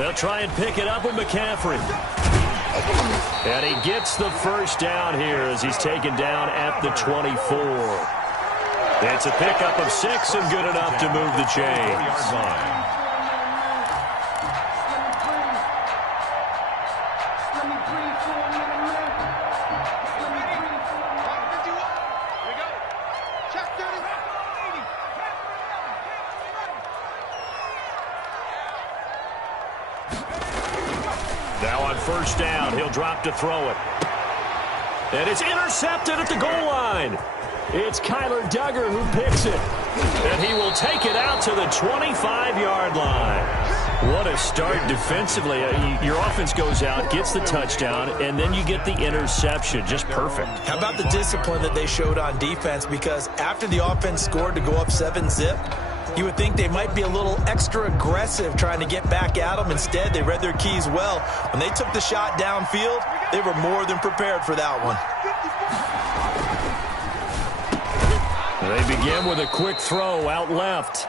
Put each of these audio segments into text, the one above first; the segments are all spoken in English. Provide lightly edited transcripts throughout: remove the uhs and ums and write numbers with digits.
They'll try and pick it up with McCaffrey. And he gets the first down here as he's taken down at the 24. It's a pickup of 6 and good enough to move the chains. Now on first down, he'll drop to throw it. And it's intercepted at the goal line. It's Kyler Duggar who picks it. And he will take it out to the 25-yard line. What a start defensively. Your offense goes out, gets the touchdown, and then you get the interception. Just perfect. How about the discipline that they showed on defense? Because after the offense scored to go up 7-zip, you would think they might be a little extra aggressive trying to get back at them. Instead, they read their keys well. When they took the shot downfield, they were more than prepared for that one. They begin with a quick throw out left.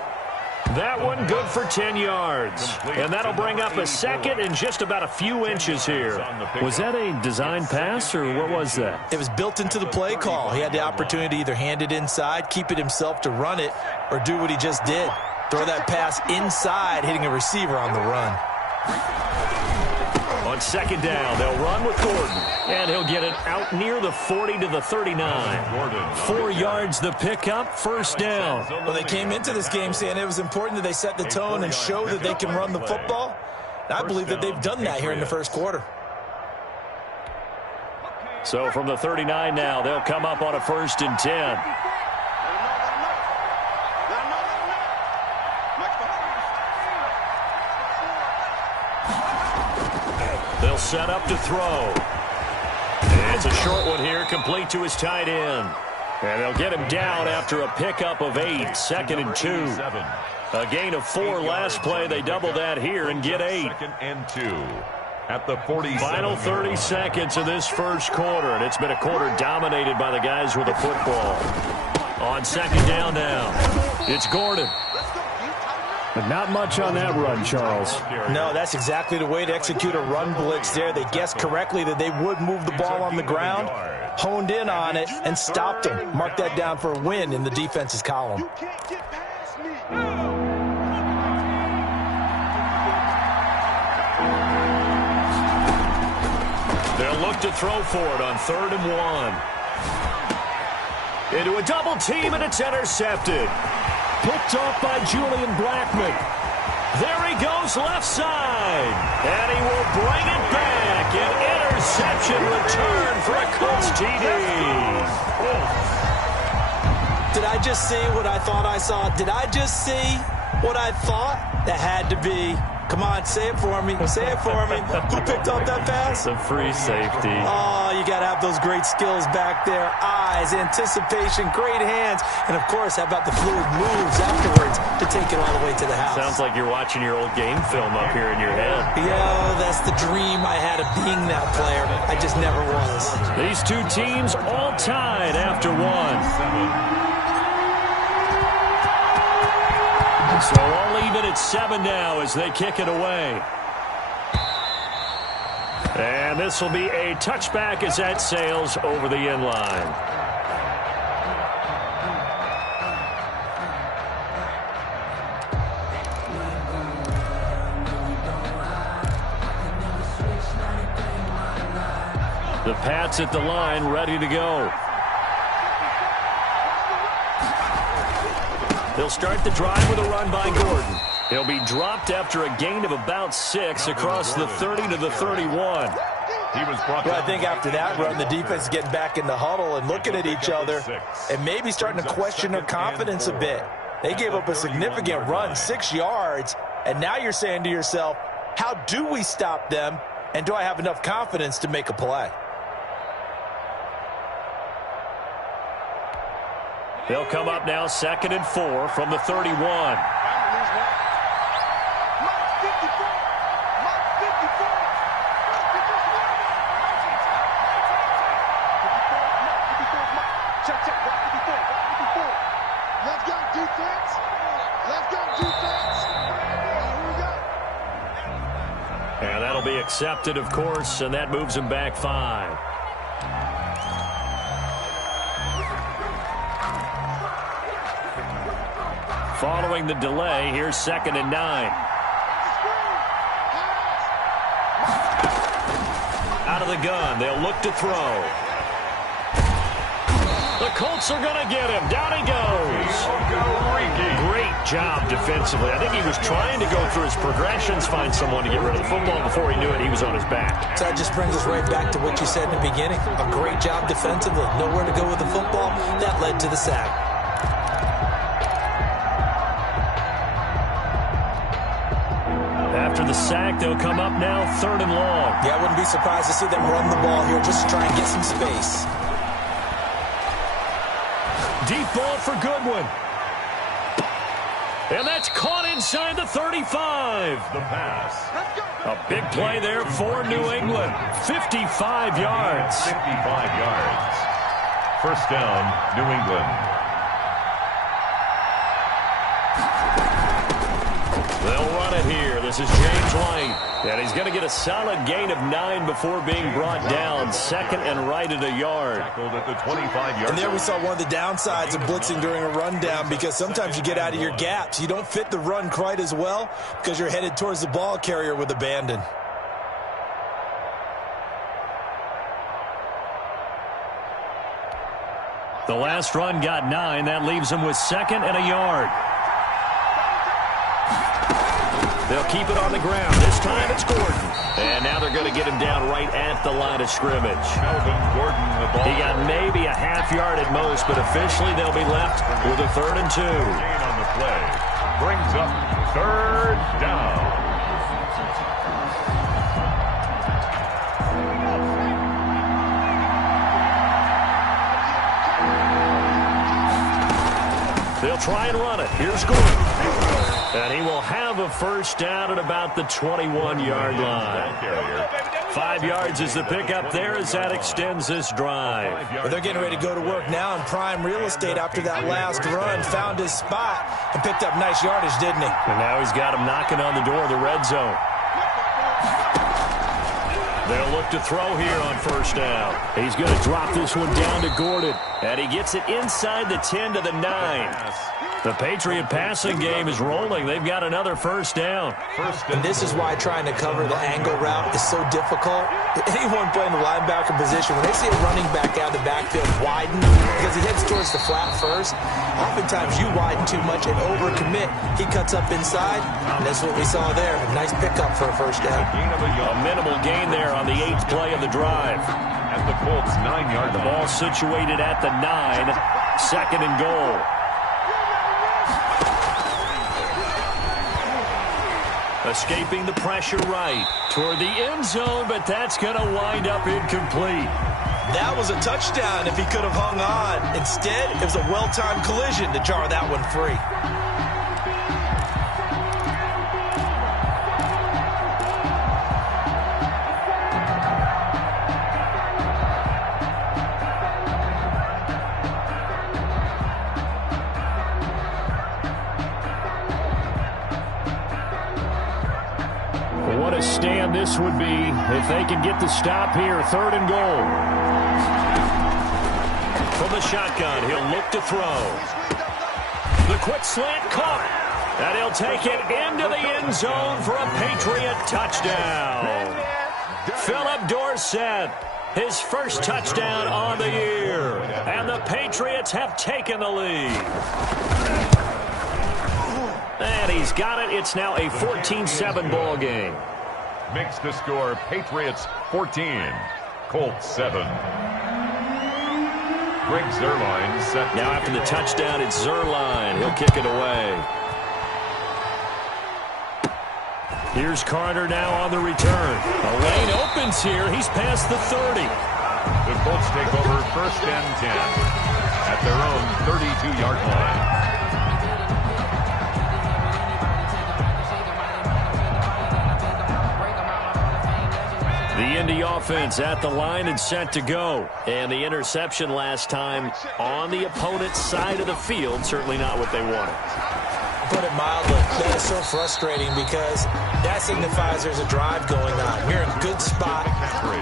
That one good for 10 yards. And that'll bring up a second and just about a few inches here. Was that a design pass or what was that? It was built into the play call. He had the opportunity to either hand it inside, keep it himself to run it, or do what he just did. Throw that pass inside, hitting a receiver on the run. On second down, they'll run with Gordon. And he'll get it out near the 40 to the 39. 4 yards the pickup, first down. Well, they came into this game saying it was important that they set the tone and show that they can run the football. And I believe that they've done that here in the first quarter. So from the 39 now, they'll come up on a 1st and 10. They'll set up to throw. It's a short one here, complete to his tight end. And they'll get him down after a pickup of 8, 2nd and 2. A gain of 4 last play. They double that here and get 8. 2nd and 2 at the 40. Final 30 seconds of this first quarter, and it's been a quarter dominated by the guys with the football. On second down now, it's Gordon. But not much on that run, Charles. No, that's exactly the way to execute a run blitz there. They guessed correctly that they would move the ball on the ground, honed in on it, and stopped them. Mark that down for a win in the defense's column. They'll look to throw for it on 3rd and 1. Into a double team, and it's intercepted. Picked off by Julian Blackman. There he goes left side. And he will bring it back. An interception return for a Colts TD. Did I just see what I thought I saw? Did I just see what I thought? That had to be. Come on, say it for me. Say it for me. Who picked up that pass? It's a free safety. Oh, you got to have those great skills back there. Eyes, anticipation, great hands. And, of course, how about the fluid moves afterwards to take it all the way to the house? Sounds like you're watching your old game film up here in your head. Yeah, that's the dream I had of being that player. I just never was. These two teams all tied after 1. So all even at 7 now as they kick it away. And this will be a touchback as that sails over the end line. The Pats at the line, ready to go. They'll start the drive with a run by Gordon. He'll be dropped after a gain of about 6 across the 30 to the 31. Well, I think after that run, the defense is getting back in the huddle and looking at each other and maybe starting to question their confidence a bit. They gave up a significant run, 6 yards, and now you're saying to yourself, how do we stop them, and do I have enough confidence to make a play? They'll come up now 2nd and 4 from the 31. And that'll be accepted, of course, and that moves him back 5. Following the delay, here's 2nd and 9. Out of the gun, they'll look to throw. The Colts are going to get him. Down he goes. Great job defensively. I think he was trying to go through his progressions, find someone to get rid of the football. Before he knew it, he was on his back. So that just brings us right back to what you said in the beginning. A great job defensively. Nowhere to go with the football. That led to the sack. After the sack, they'll come up now 3rd and long. Yeah, I wouldn't be surprised to see them run the ball here just to try and get some space. Deep ball for Goodwin. And that's caught inside the 35. The pass. A big play there for New England. 55 yards. 55 yards. First down, New England. They'll run it here. This is James White. And he's going to get a solid gain of 9 before being brought down. 2nd and right at a yard. Tackled at the 25-yard. And there we saw one of the downsides of blitzing during a rundown, because sometimes you get out of your gaps. You don't fit the run quite as well because you're headed towards the ball carrier with abandon. The last run got 9. That leaves him with 2nd and a yard. They'll keep it on the ground. This time it's Gordon. And now they're going to get him down right at the line of scrimmage. Melvin Gordon, the ball. He got maybe a half yard at most, but officially they'll be left with a 3rd and 2. Gain on the play. Brings up 3rd down. They'll try and run it. Here's Gordon. And he will have a first down at about the 21-yard line. 5 yards is the pickup there as that extends this drive. Well, they're getting ready to go to work now in prime real estate after that last run. Found his spot and picked up nice yardage, didn't he? And now he's got him knocking on the door of the red zone. They'll look to throw here on first down. He's going to drop this one down to Gordon. And he gets it inside the 10 to the 9. The Patriot passing game is rolling. They've got another first down. And this is why trying to cover the angle route is so difficult. Anyone playing the linebacker position, when they see a running back out of the backfield widen because he heads towards the flat first, oftentimes you widen too much and overcommit. He cuts up inside, and that's what we saw there. A nice pickup for a first down. A minimal gain there on the 8th play of the drive. At the Colts 9-yard line. The ball situated at the 9, 2nd and goal. Escaping the pressure right toward the end zone, but that's going to wind up incomplete. That was a touchdown if he could have hung on. Instead, it was a well-timed collision to jar that one free. What a stand this would be if they can get the stop here. 3rd and goal. From the shotgun, he'll look to throw. The quick slant caught. And he'll take it into the end zone for a Patriot touchdown. Philip Dorsett, his first touchdown on the year. And the Patriots have taken the lead. And he's got it. It's now a 14-7 ball game. Makes the score Patriots 14, Colts 7. Greg Zuerlein set. Now after the touchdown, it's Zuerlein. He'll kick it away. Here's Carter now on the return. A lane opens here. He's past the 30. The Colts take over 1st and 10 at their own 32-yard line. The Indy offense at the line and set to go. And the interception last time on the opponent's side of the field. Certainly not what they wanted. But it mildly. That is so frustrating because that signifies there's a drive going on. You're in a good spot,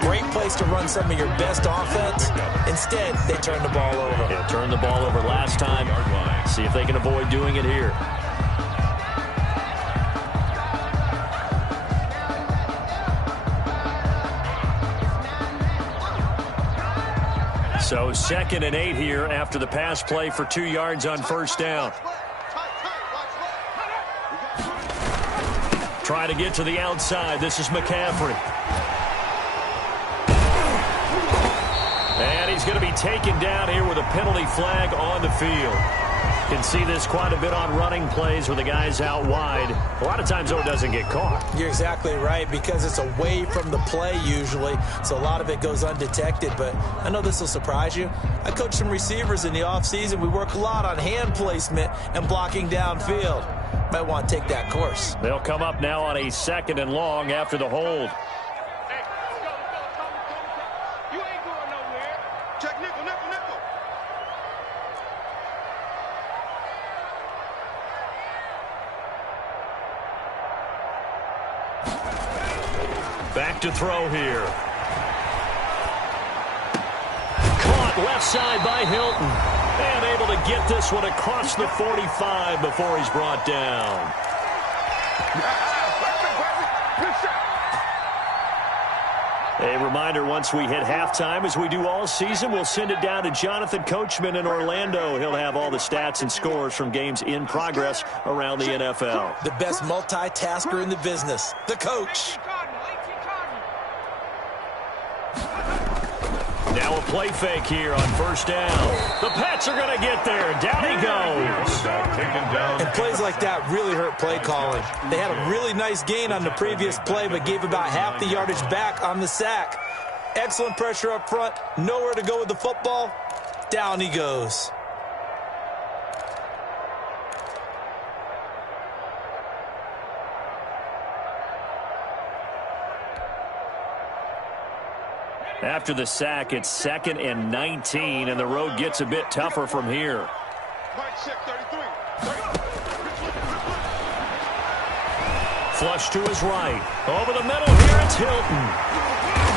great place to run some of your best offense. Instead, they turn the ball over. Yeah, turned the ball over last time. See if they can avoid doing it here. So 2nd and 8 here after the pass play for 2 yards on first down. Try to get to the outside. This is McCaffrey. And he's going to be taken down here with a penalty flag on the field. Can see this quite a bit on running plays where the guy's out wide. A lot of times, though, it doesn't get caught. You're exactly right, because it's away from the play usually, so a lot of it goes undetected. But I know this will surprise you. I coach some receivers in the offseason. We work a lot on hand placement and blocking downfield. Might want to take that course. They'll come up now on a 2nd and long after the hold. Back to throw here. Caught left side by Hilton. And able to get this one across the 45 before he's brought down. A reminder, once we hit halftime, as we do all season, we'll send it down to Jonathan Coachman in Orlando. He'll have all the stats and scores from games in progress around the NFL. The best multitasker in the business, the coach. Now a play fake here on first down. The Pats are going to get there. Down he goes. And plays like that really hurt play calling. They had a really nice gain on the previous play, but gave about half the yardage back on the sack. Excellent pressure up front. Nowhere to go with the football. Down he goes. After the sack, it's 2nd and 19, and the road gets a bit tougher from here. Flush to his right. Over the middle here, it's Hilton.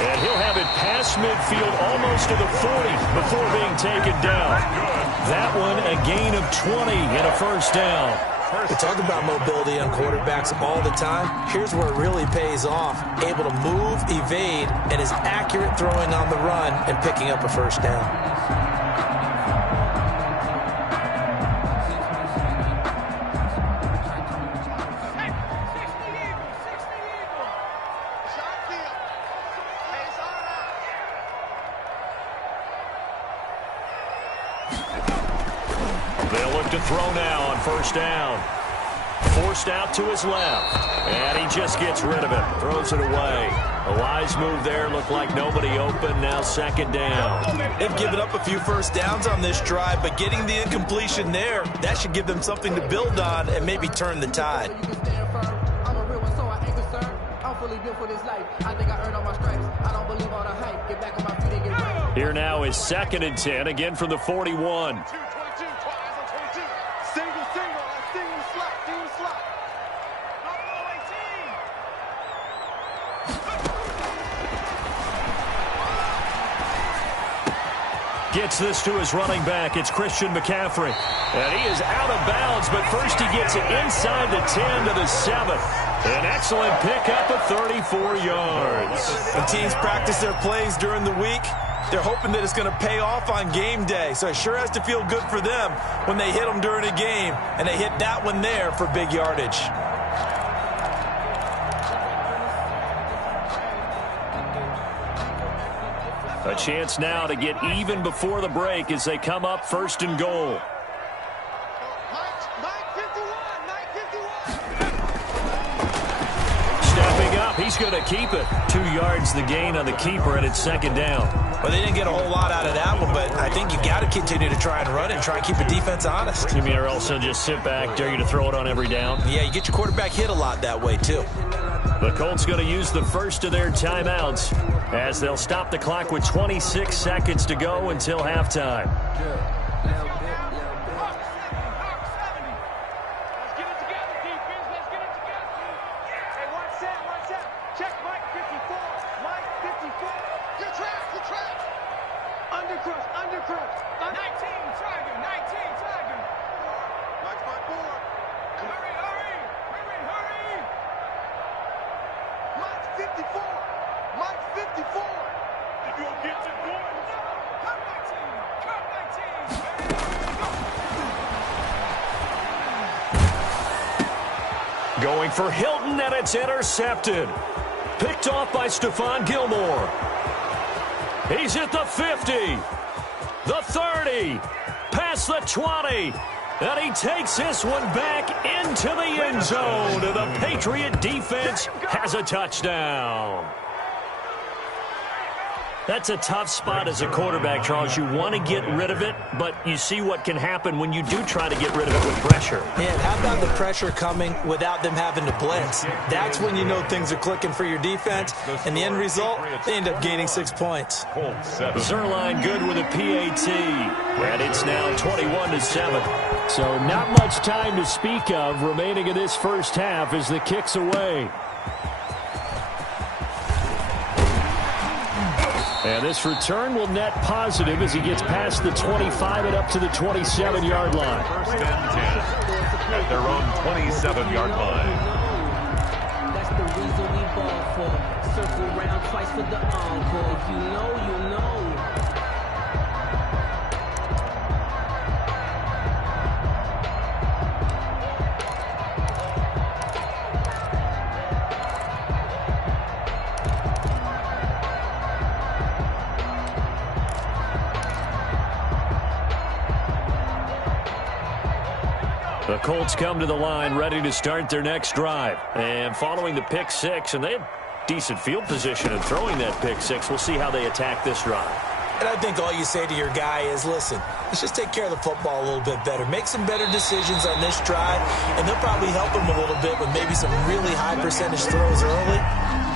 And he'll have it past midfield almost to the 40 before being taken down. That one a gain of 20 and a first down. We talk about mobility on quarterbacks all the time. Here's where it really pays off. Able to move, evade, and is accurate throwing on the run and picking up a first down. They'll look to throw now on first down. Forced out to his left. And he just gets rid of it. Throws it away. A wise move there. Looked like nobody open. Now 2nd down. They've given up a few first downs on this drive, but getting the incompletion there, that should give them something to build on and maybe turn the tide. Here now is 2nd and 10. Again from the 41. Gets this to his running back. It's Christian McCaffrey. And he is out of bounds, but first he gets it inside the 10 to the 7. An excellent pickup of 34 yards. When teams practice their plays during the week, they're hoping that it's going to pay off on game day. So it sure has to feel good for them when they hit them during a game. And they hit that one there for big yardage. A chance now to get even before the break as they come up 1st and goal. Stepping up, he's going to keep it. 2 yards the gain on the keeper, and it's 2nd down. Well, they didn't get a whole lot out of that one, but I think you got to continue to try and run and try and keep the defense honest. You mean or else they'll just sit back, dare you to throw it on every down? Yeah, you get your quarterback hit a lot that way, too. The Colts going to use the first of their timeouts as they'll stop the clock with 26 seconds to go until halftime. Going for Hilton, and it's intercepted. Picked off by Stephon Gilmore. He's at the 50, the 30, past the 20, and he takes this one back into the end zone. And the Patriot defense has a touchdown. That's a tough spot as a quarterback, Charles. You want to get rid of it, but you see what can happen when you do try to get rid of it with pressure. Man, how about the pressure coming without them having to blitz? That's when you know things are clicking for your defense, and the end result, they end up gaining 6 points. Zerline good with a PAT, and it's now 21-7. So not much time to speak of remaining in this first half as the kick's away. And this return will net positive as he gets past the 25 and up to the 27-yard line. First and 10 at their own 27-yard line. That's the reason we ball for. Circle round twice for the encore. If you know, you know. The Colts come to the line ready to start their next drive. And following the pick six, and they had decent field position in throwing that pick six. We'll see how they attack this drive. And I think all you say to your guy is, listen, let's just take care of the football a little bit better. Make some better decisions on this drive, and they'll probably help him a little bit with maybe some really high percentage throws early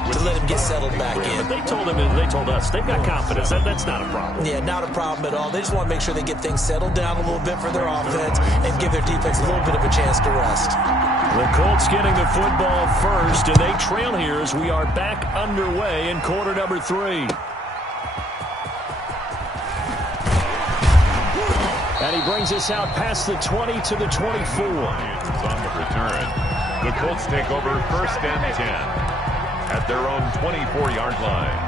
to let him get settled back in. But they told him, and they told us, they've got confidence. That's not a problem. Yeah, not a problem at all. They just want to make sure they get things settled down a little bit for their offense and give their defense a little bit of a chance to rest. The Colts getting the football first, and they trail here as we are back underway in quarter number 3. And he brings us out past the 20 to the 24. On the return, the Colts take over first and 10 at their own 24-yard line.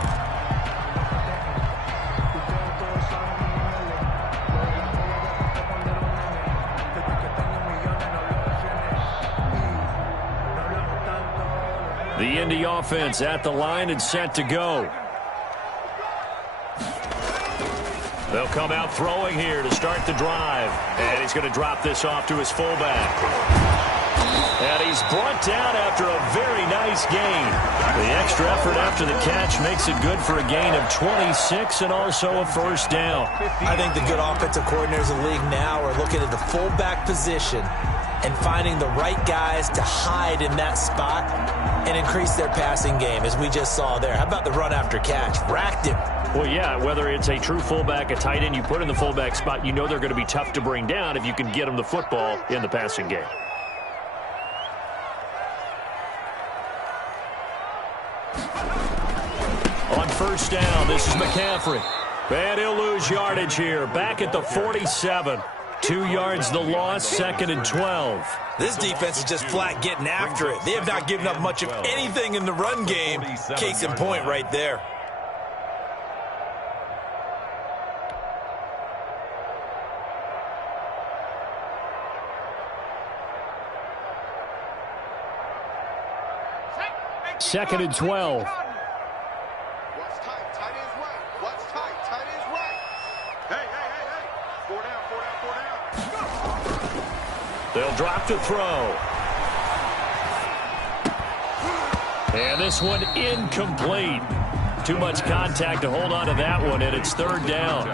The Indy offense at the line and set to go. They'll come out throwing here to start the drive. And he's going to drop this off to his fullback. And he's brought down after a very nice gain. The extra effort after the catch makes it good for a gain of 26 and also a first down. I think the good offensive coordinators in the league now are looking at the fullback position and finding the right guys to hide in that spot and increase their passing game, as we just saw there. How about the run after catch? Racked him. Well, yeah, whether it's a true fullback, a tight end you put in the fullback spot, you know they're going to be tough to bring down if you can get them the football in the passing game. On first down, this is McCaffrey. And he'll lose yardage here. Back at the 47. 2 yards the loss, second and 12. This defense is just flat getting after it. They have not given up much of anything in the run game. Case in point right there. Second and 12. What's tight? Tight is right. What's tight? Tight is right. Hey. 4 down. They'll drop to throw. And this one incomplete. Too much contact to hold on to that one, and it's third down.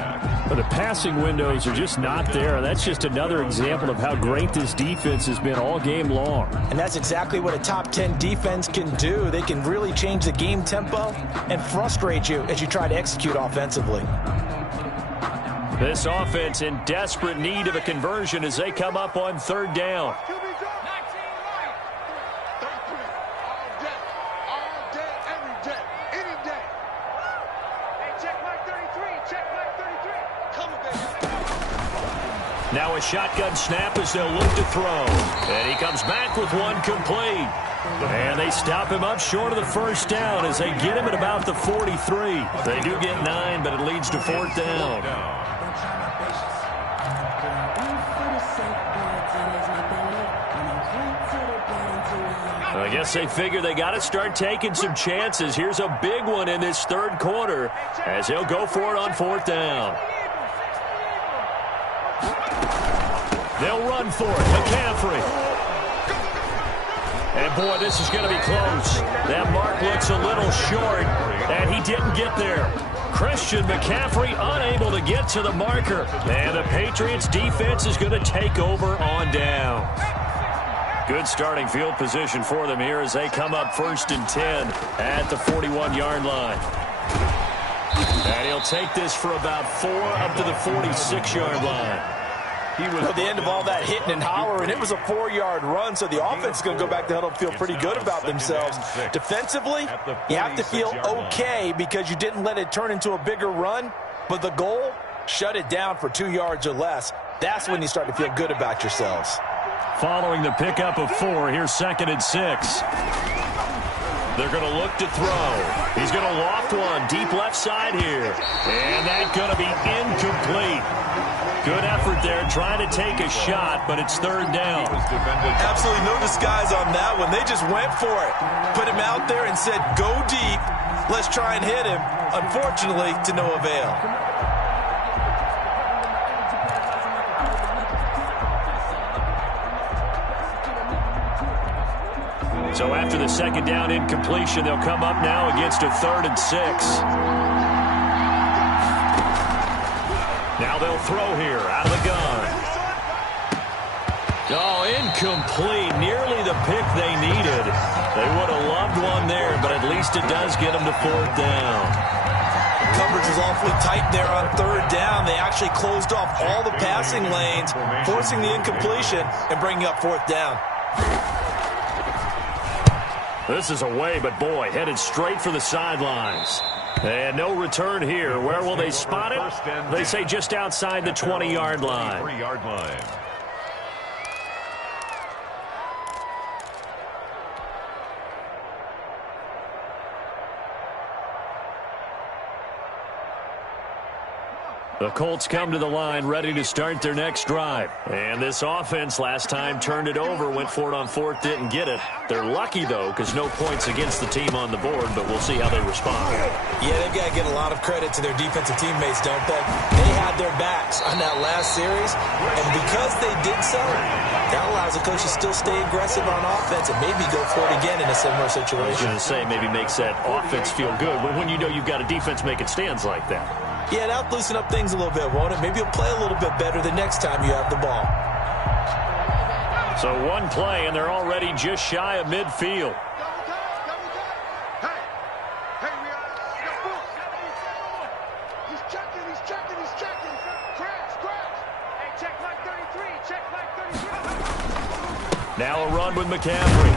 But the passing windows are just not there. That's just another example of how great this defense has been all game long. And that's exactly what a top 10 defense can do. They can really change the game tempo and frustrate you as you try to execute offensively. This offense in desperate need of a conversion as they come up on third down. Now a shotgun snap as they'll look to throw. And he comes back with one complete. And they stop him up short of the first down as they get him at about the 43. They do get 9, but it leads to 4th down. I guess they figure they got to start taking some chances. Here's a big one in this third quarter as he'll go for it on 4th down. They'll run for it. McCaffrey. And, boy, this is going to be close. That mark looks a little short, and he didn't get there. Christian McCaffrey unable to get to the marker. And the Patriots defense is going to take over on down. Good starting field position for them here as they come up 1st and 10 at the 41-yard line. And he'll take this for about 4 up to the 46-yard line. He was at the end of all that hitting and hollering. It was a 4-yard run, so the offense is going to go back to huddle and feel pretty good about themselves. Defensively, you have to feel okay because you didn't let it turn into a bigger run, but the goal, shut it down for 2 yards or less. That's when you start to feel good about yourselves. Following the pickup of 4, here's 2nd and 6. They're going to look to throw. He's going to loft one deep left side here. And that's going to be incomplete. Good effort there trying to take a shot, but it's 3rd down. Absolutely no disguise on that one. They just went for it. Put him out there and said, go deep. Let's try and hit him. Unfortunately, to no avail. So after the 2nd down incompletion, they'll come up now against a 3rd and 6. Now they'll throw here out of the gun. Oh, incomplete. Nearly the pick they needed. They would have loved one there, but at least it does get them to 4th down. Coverage was awfully tight there on 3rd down. They actually closed off all the passing lanes, forcing the incompletion and bringing up 4th down. This is away, but boy, headed straight for the sidelines. And no return here. Where will they spot it? They say just outside the 20-yard line. The Colts come to the line ready to start their next drive. And this offense last time turned it over, went for it on 4th, didn't get it. They're lucky, though, because no points against the team on the board, but we'll see how they respond. Yeah, they've got to give a lot of credit to their defensive teammates, don't they? They had their backs on that last series, and because they did so, that allows the coach to still stay aggressive on offense and maybe go for it again in a similar situation. I was going to say, maybe makes that offense feel good when you know you've got a defense making stands like that. Yeah, that'll loosen up things a little bit, won't it? Maybe you'll play a little bit better the next time you have the ball. So one play, and they're already just shy of midfield. He's checking. Crash. Hey, check like 33. Now a run with McCaffrey.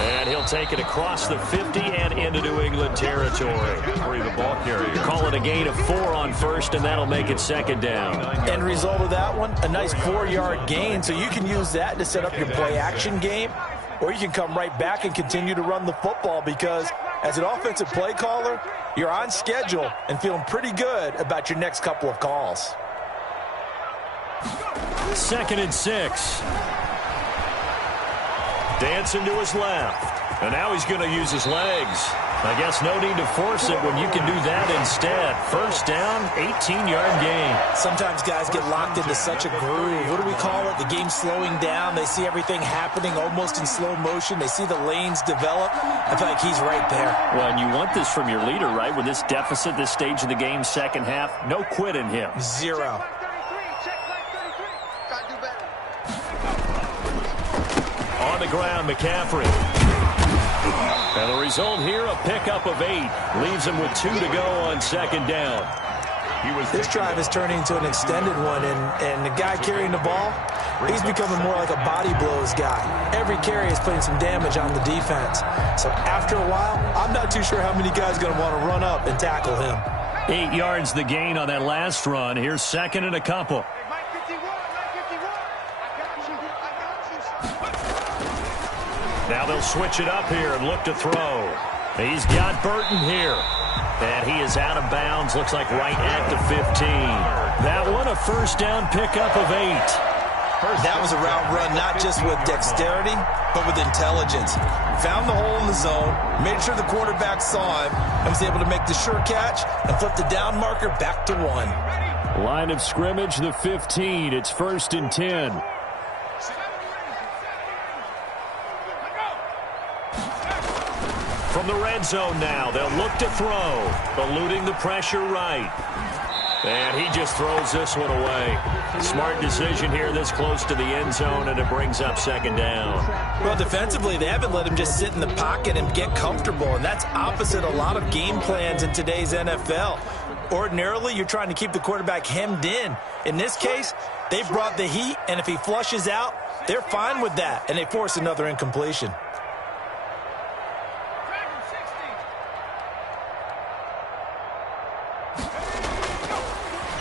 And he'll take it across the 50 and into New England territory. The ball carrier. Call it a gain of 4 on 1st, and that'll make it 2nd down. End result of that one, a nice 4-yard gain, so you can use that to set up your play-action game, or you can come right back and continue to run the football because as an offensive play caller, you're on schedule and feeling pretty good about your next couple of calls. 2nd and 6. Dancing to his left. And now he's going to use his legs. I guess no need to force it when you can do that instead. 1st down, 18-yard gain. Sometimes guys get locked into such a groove. What do we call it? The game's slowing down. They see everything happening almost in slow motion. They see the lanes develop. I feel like he's right there. Well, and you want this from your leader, right? With this deficit, this stage of the game, 2nd half, no quit in him. 0. On the ground, McCaffrey. And the result here, a pickup of 8. Leaves him with 2 to go on 2nd down. This drive is turning into an extended one, and the guy carrying the ball, he's becoming more like a body blows guy. Every carry is putting some damage on the defense. So after a while, I'm not too sure how many guys are going to want to run up and tackle him. 8 yards the gain on that last run. Here's 2nd and a couple. Now they'll switch it up here and look to throw. He's got Burton here. And he is out of bounds, looks like right at the 15. That one a first down pickup of 8. That was a route run not just with dexterity, but with intelligence. Found the hole in the zone, made sure the quarterback saw him, and was able to make the sure catch and flip the down marker back to 1. Line of scrimmage, the 15. It's 1st and 10. From the red zone now, they'll look to throw, eluding the pressure right. And he just throws this one away. Smart decision here this close to the end zone, and it brings up 2nd down. Well, defensively, they haven't let him just sit in the pocket and get comfortable, and that's opposite a lot of game plans in today's NFL. Ordinarily, you're trying to keep the quarterback hemmed in. In this case, they brought the heat, and if he flushes out, they're fine with that, and they force another incompletion.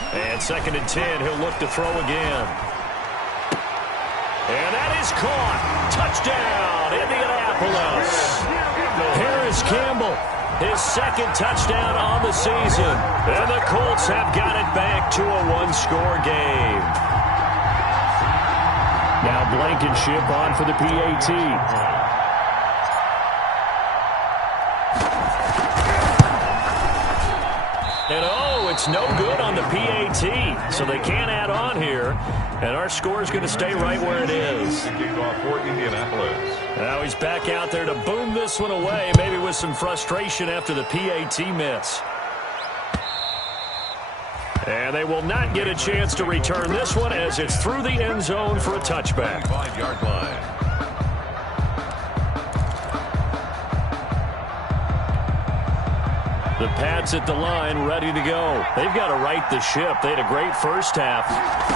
And 2nd and 10, he'll look to throw again. And that is caught. Touchdown, Indianapolis. Harris Campbell, his 2nd touchdown on the season. And the Colts have got it back to a 1-score game. Now Blankenship on for the PAT. And it's no good on the PAT, so they can't add on here. And our score is going to stay right where it is. For Indianapolis. Now he's back out there to boom this one away, maybe with some frustration after the PAT miss. And they will not get a chance to return this one as it's through the end zone for a touchback. 5-yard line. The Pats at the line, ready to go. They've got to right the ship. They had a great first half,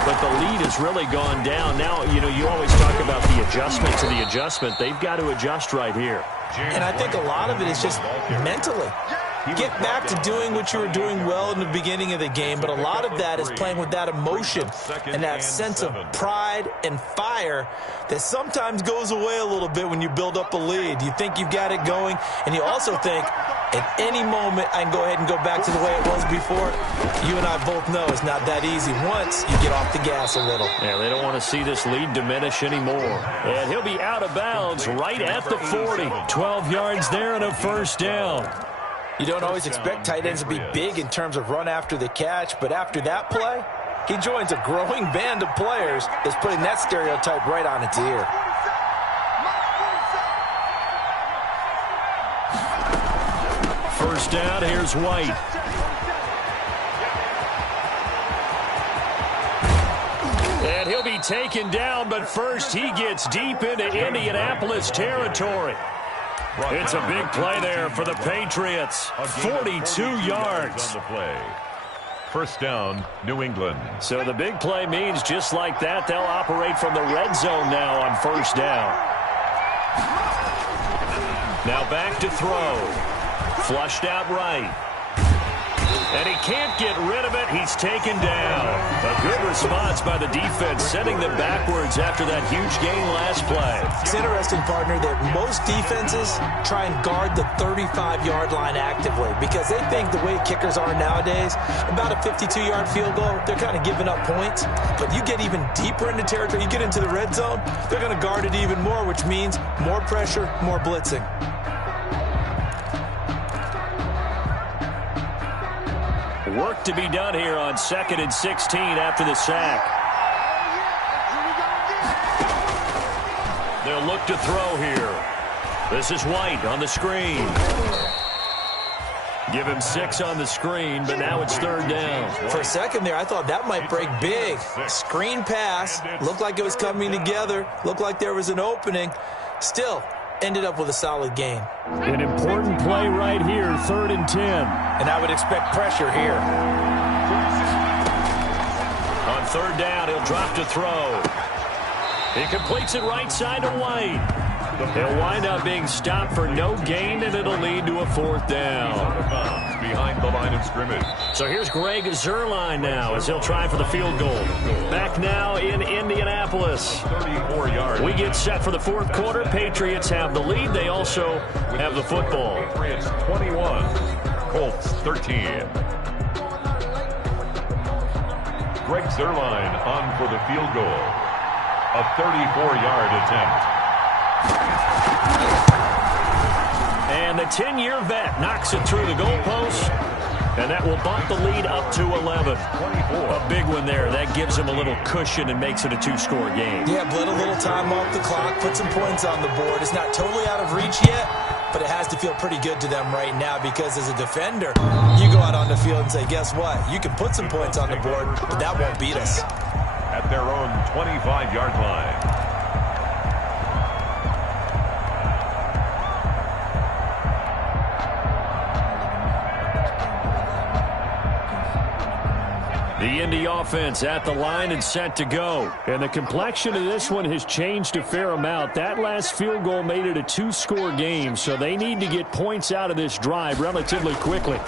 but the lead has really gone down. Now, you always talk about the adjustment to the adjustment. They've got to adjust right here. And I think a lot of it is just mentally. Get back to doing what you were doing well in the beginning of the game, but a lot of that is playing with that emotion and that sense of pride and fire that sometimes goes away a little bit when you build up a lead. You think you've got it going, and you also think, at any moment, I can go ahead and go back to the way it was before. You and I both know it's not that easy once you get off the gas a little. Yeah, they don't want to see this lead diminish anymore. And he'll be out of bounds right at the 40. 12 yards there and a first down. You don't always expect tight ends to be big in terms of run after the catch, but after that play, he joins a growing band of players that's putting that stereotype right on its ear. First down, here's White. And he'll be taken down, but first he gets deep into Indianapolis territory. It's a big play there for the Patriots. 42 yards. On the play. First down, New England. So the big play means just like that, they'll operate from the red zone now on first down. Now back to throw. Flushed out right. And he can't get rid of it. He's taken down. A good response by the defense, sending them backwards after that huge gain last play. It's interesting, partner, that most defenses try and guard the 35-yard line actively because they think the way kickers are nowadays, about a 52-yard field goal, they're kind of giving up points. But you get even deeper into territory, you get into the red zone, they're going to guard it even more, which means more pressure, more blitzing. Work to be done here on 2nd and 16 after the sack. They'll look to throw here. This is White on the screen. Give him 6 on the screen, but now it's 3rd down. For a second there, I thought that might break big. Screen pass. Looked like it was coming together. Looked like there was an opening. Still, ended up with a solid game. An important play right here, 3rd and 10. And I would expect pressure here. On 3rd down, he'll drop to throw. He completes it right side to White. He'll wind up being stopped for no gain, and it'll lead to a 4th down. Behind the line. line of scrimmage. So here's Greg Zuerlein now as he'll try for the field goal. Back now in Indianapolis. 34 yards. We get set for the fourth quarter. Patriots have the lead. They also have the football. Patriots 21, Colts 13. Greg Zuerlein on for the field goal. A 34-yard attempt. And the 10-year vet knocks it through the goalpost. And that will bump the lead up to 11. A big one there. That gives them a little cushion and makes it a two-score game. Yeah, bled a little time off the clock, put some points on the board. It's not totally out of reach yet, but it has to feel pretty good to them right now because as a defender, you go out on the field and say, guess what? You can put some points on the board, but that won't beat us. At their own 25-yard line. The Indy offense at the line and set to go. And the complexion of this one has changed a fair amount. That last field goal made it a two-score game, so they need to get points out of this drive relatively quickly.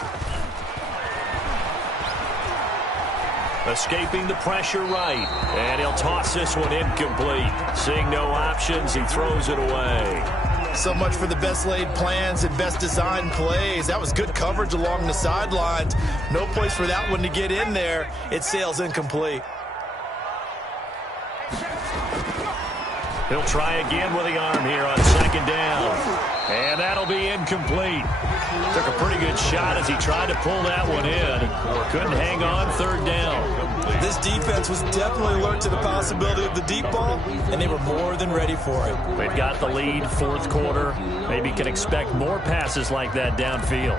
Escaping the pressure right. And he'll toss this one incomplete. Seeing no options, he throws it away. So much for the best laid plans and best designed plays. That was good coverage along the sidelines. No place for that one to get in there. It sails incomplete. He'll try again with the arm here on second down. And that'll be incomplete. Took a pretty good shot as he tried to pull that one in. Couldn't hang on third down. This defense was definitely alert to the possibility of the deep ball, and they were more than ready for it. They've got the lead, fourth quarter. Maybe can expect more passes like that downfield.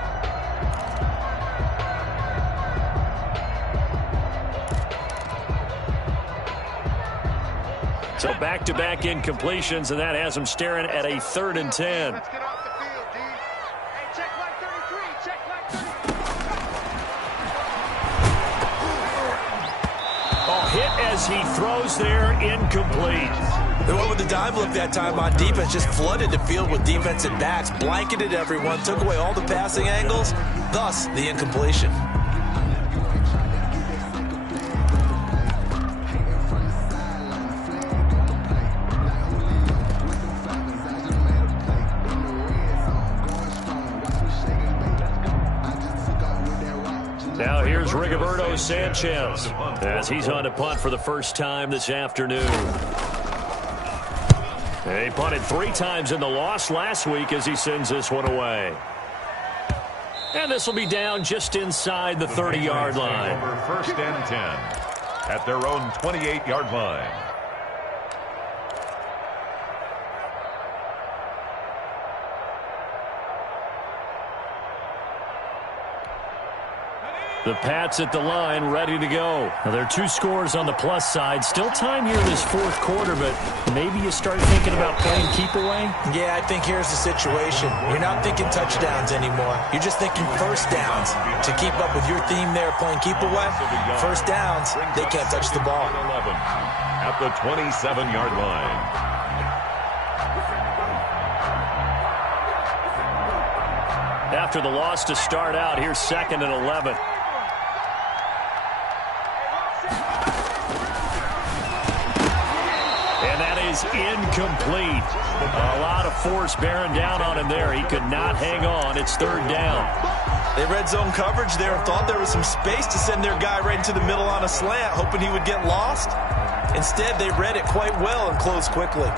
So back-to-back incompletions, and that has them staring at a 3rd and 10. Let's get off the field, D. Hey, check line 33. Check line 33. Oh, hit as he throws there, incomplete. They went with the dive look that time on defense, just flooded the field with defensive backs, blanketed everyone, took away all the passing angles, thus the incompletion. Now here's Rigoberto Sanchez as he's on to punt for the first time this afternoon. He punted 3 times in the loss last week as he sends this one away. And this will be down just inside the 30-yard line. Over 1st and 10 at their own 28-yard line. The Pats at the line, ready to go. Now, there are 2 scores on the plus side. Still time here in this fourth quarter, but maybe you start thinking about playing keep away? Yeah, I think here's the situation. You're not thinking touchdowns anymore. You're just thinking first downs. To keep up with your theme there, playing keep away, first downs, they can't touch the ball. 11 at the 27-yard line. After the loss to start out, here's 2nd and 11. And that is incomplete. A lot of force bearing down on him there. He could not hang on. It's 3rd down. They red zone coverage there and thought there was some space to send their guy right into the middle on a slant, hoping he would get lost. Instead, they read it quite well and closed quickly.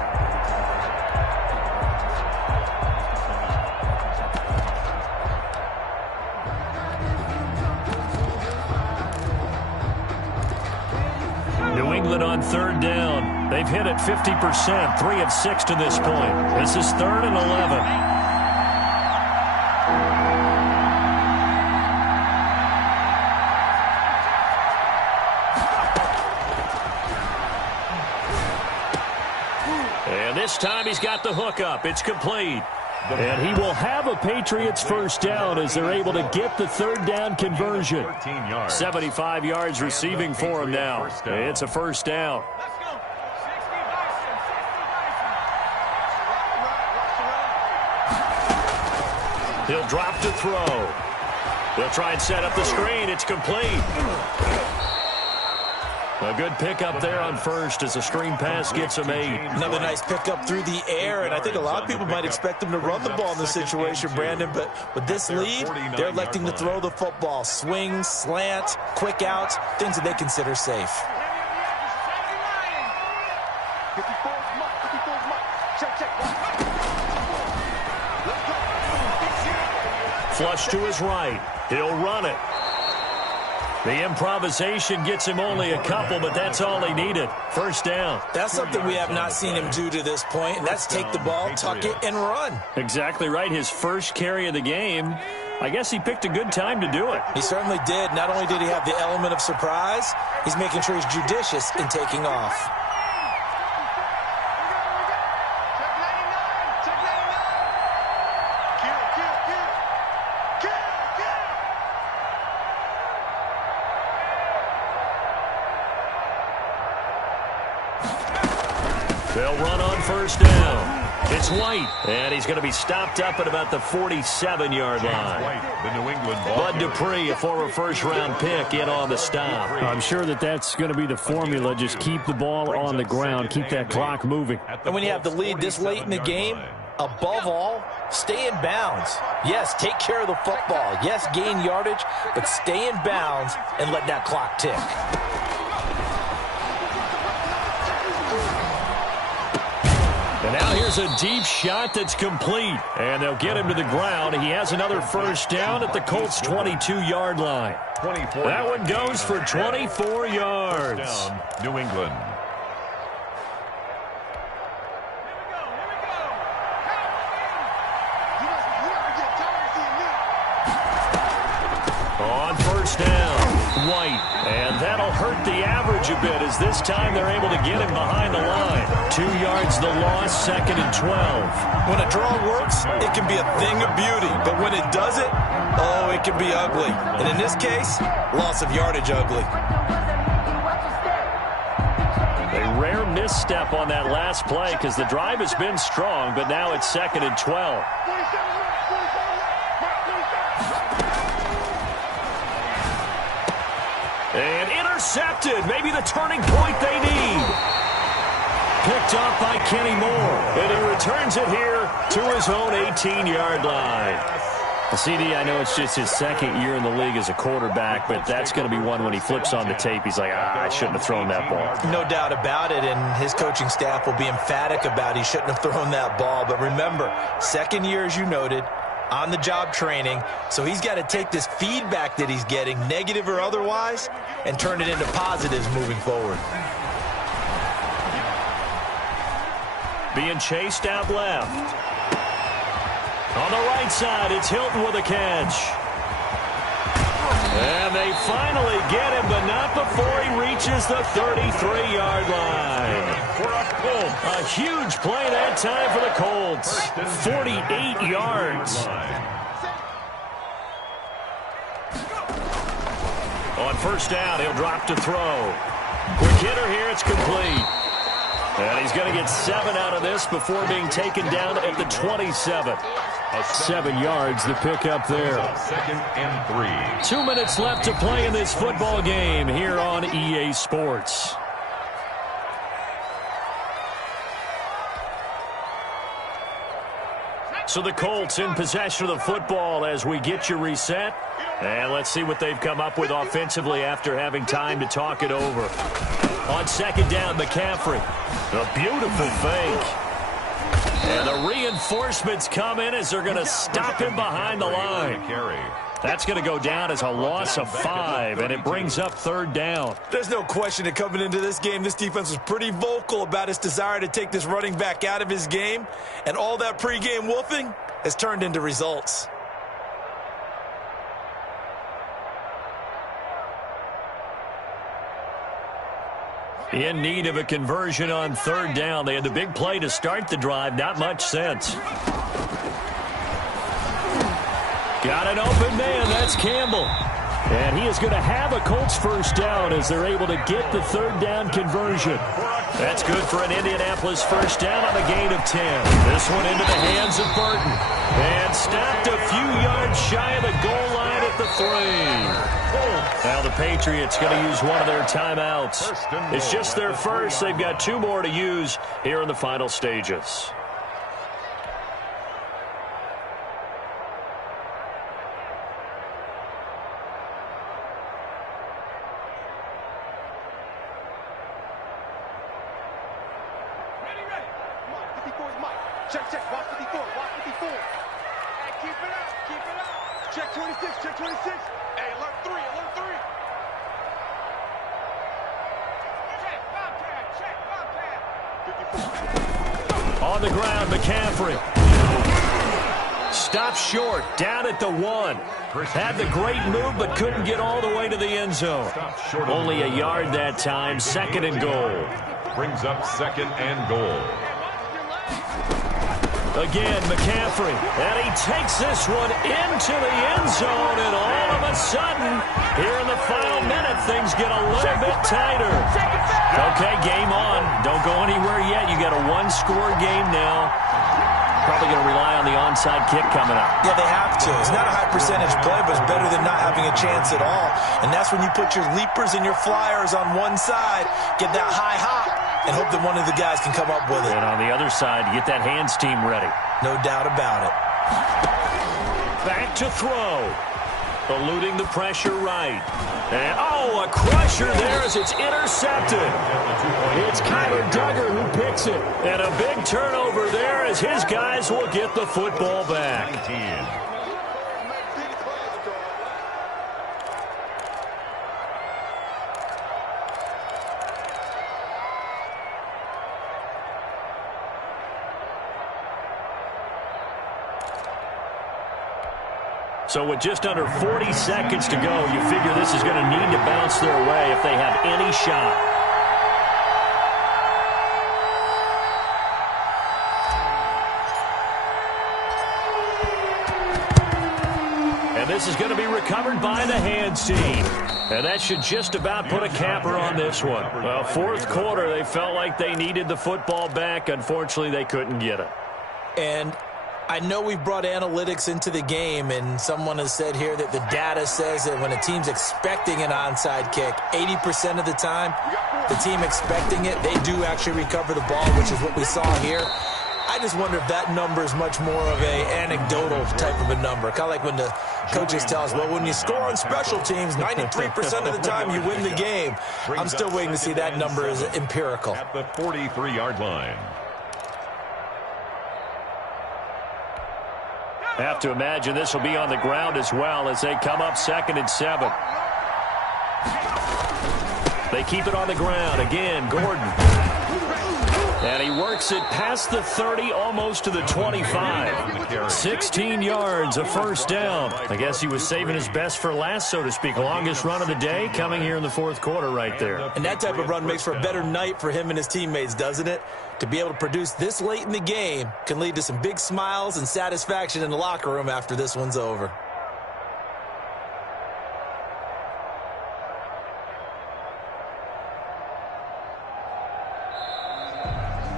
New England on 3rd down. They've hit it 50%, 3 of 6 to this point. This is 3rd and 11. And this time he's got the hook up. It's complete. And he will have a Patriots first down as they're able to get the 3rd down conversion. 75 yards receiving for him now. It's a first down. He'll drop to throw. They'll try and set up the screen. It's complete. A good pickup there on first as a screen pass gets him 8. Another nice pickup through the air, and I think a lot of people might expect them to run the ball in this situation, Brandon, but with this lead, they're electing to throw the football. Swings, slants, quick outs, things that they consider safe. Flush to his right. He'll run it. The improvisation gets him only a couple, but that's all he needed. First down. That's something we have not seen him do to this point, and that's take the ball, tuck it, and run. Exactly right. His first carry of the game. I guess he picked a good time to do it. He certainly did. Not only did he have the element of surprise, he's making sure he's judicious in taking off. They'll run on first down. It's White, and he's going to be stopped up at about the 47-yard line. White, the New England Bud Dupree, a former first-round pick, in on the stop. I'm sure that's going to be the formula. Just keep the ball on the ground, keep that clock moving. And when you have the lead this late in the game, above all, stay in bounds. Yes, take care of the football. Yes, gain yardage, but stay in bounds and let that clock tick. And now here's a deep shot that's complete. And they'll get him to the ground. He has another first down at the Colts' 22-yard line. That one goes for 24 yards. Down, New England. On first down, White. And that'll hurt the average a bit as this time they're able to get him behind the line. 2 yards the loss, 2nd and 12. When a draw works, it can be a thing of beauty. But when it doesn't, oh, it can be ugly. And in this case, loss of yardage ugly. A rare misstep on that last play because the drive has been strong, but now it's 2nd and 12. And intercepted. Maybe the turning point they need. Picked off by Kenny Moore. And he returns it here to his own 18-yard line. CD, I know it's just his second year in the league as a quarterback, but that's going to be one when he flips on the tape. He's like, I shouldn't have thrown that ball. No doubt about it, and his coaching staff will be emphatic about he shouldn't have thrown that ball. But remember, second year, as you noted, on-the-job training, so he's got to take this feedback that he's getting, negative or otherwise, and turn it into positives moving forward. Being chased out left. On the right side, it's Hilton with a catch. And they finally get him, but not before he reaches the 33-yard line. A huge play that time for the Colts. 48 yards. On first down, he'll drop to throw. Quick hitter here, it's complete. And he's going to get 7 out of this before being taken down at the 27. 7 yards, the pickup there. 2nd and 3. 2 minutes left to play in this football game here on EA Sports. So the Colts in possession of the football as we get you reset. And let's see what they've come up with offensively after having time to talk it over. On second down, McCaffrey. A beautiful fake. And the reinforcements come in as they're going to stop him behind the line. That's going to go down as a loss of 5, and it brings up third down. There's no question that coming into this game, this defense was pretty vocal about its desire to take this running back out of his game, and all that pregame woofing has turned into results. In need of a conversion on third down. They had the big play to start the drive. Not much sense. Got an open man. That's Campbell. And he is going to have a Colts first down as they're able to get the third down conversion. That's good for an Indianapolis first down on a gain of 10. This one into the hands of Burton. And stopped a few yards shy of the goal line at the 3. Now the Patriots going to use one of their timeouts. It's just their first. They've got 2 more to use here in the final stages. Check, watch 54, watch 54. Hey, keep it up. Check 26. Hey, alert 3. Check, Bobcat. On the ground, McCaffrey. Stopped short, down at the 1. Had the great move, but couldn't get all the way to the end zone. Only a yard that time, 2nd and goal. Brings up 2nd and goal. Again, McCaffrey, and he takes this one into the end zone, and all of a sudden, here in the final minute, things get a little bit tighter. Okay, game on. Don't go anywhere yet. You got a 1-score game now. Probably going to rely on the onside kick coming up. Yeah, they have to. It's not a high percentage play, but it's better than not having a chance at all. And that's when you put your leapers and your flyers on one side, get that high hop, and hope that one of the guys can come up with it. And on the other side, get that hands team ready. No doubt about it. Back to throw. Eluding the pressure right. And, a crusher there as it's intercepted. It's Kyler Duggar who picks it. And a big turnover there as his guys will get the football back. 19. So with just under 40 seconds to go, you figure this is going to need to bounce their way if they have any shot. And this is going to be recovered by the hands team. And that should just about put a capper on this one. Well, 4th quarter, they felt like they needed the football back. Unfortunately, they couldn't get it. And I know we've brought analytics into the game, and someone has said here that the data says that when a team's expecting an onside kick, 80% of the time, the team expecting it, they do actually recover the ball, which is what we saw here. I just wonder if that number is much more of a anecdotal type of a number. Kind of like when the coaches tell us, well, when you score on special teams, 93% of the time you win the game. I'm still waiting to see that number is empirical. At the 43-yard line. Have to imagine this will be on the ground as well as they come up 2nd and 7. They keep it on the ground. Again, Gordon. And he works it past the 30, almost to the 25. 16 yards, a first down. I guess he was saving his best for last, so to speak. Longest run of the day coming here in the 4th quarter right there. And that type of run makes for a better night for him and his teammates, doesn't it? To be able to produce this late in the game can lead to some big smiles and satisfaction in the locker room after this one's over.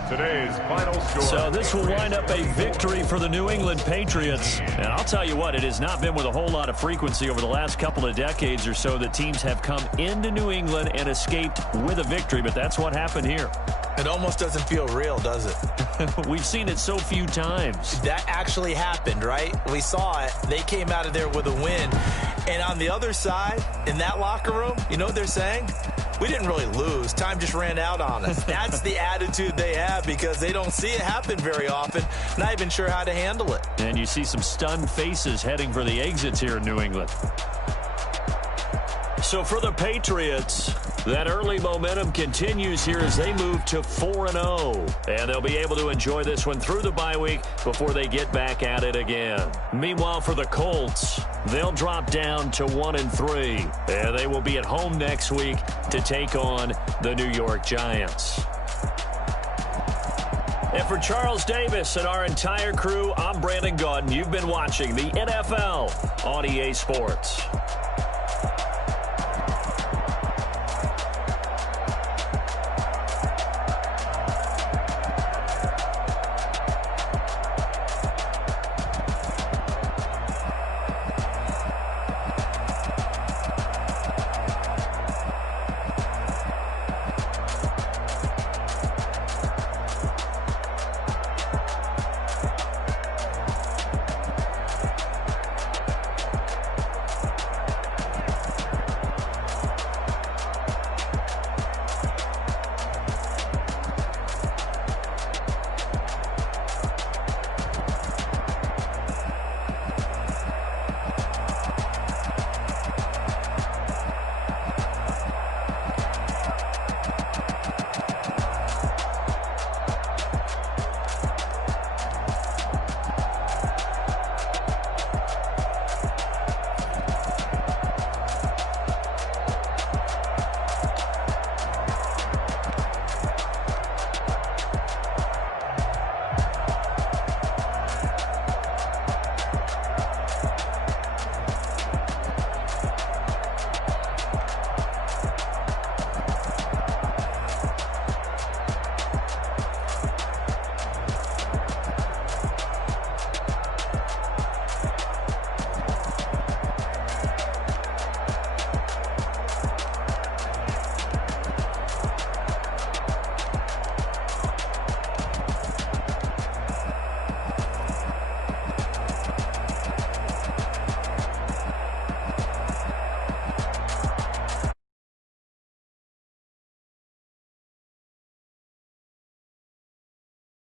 Today's final score. So this will wind up a victory for the New England Patriots. And I'll tell you what, it has not been with a whole lot of frequency over the last couple of decades or so that teams have come into New England and escaped with a victory. But that's what happened here. It almost doesn't feel real, does it? We've seen it so few times. That actually happened, right? We saw it. They came out of there with a win. And on the other side, in that locker room, you know what they're saying? We didn't really lose. Time just ran out on us. That's the attitude they have because they don't see it happen very often. Not even sure how to handle it. And you see some stunned faces heading for the exits here in New England. So for the Patriots, that early momentum continues here as they move to 4-0. And they'll be able to enjoy this one through the bye week before they get back at it again. Meanwhile, for the Colts, they'll drop down to 1-3. And they will be at home next week to take on the New York Giants. And for Charles Davis and our entire crew, I'm Brandon Gaudin. You've been watching the NFL on EA Sports.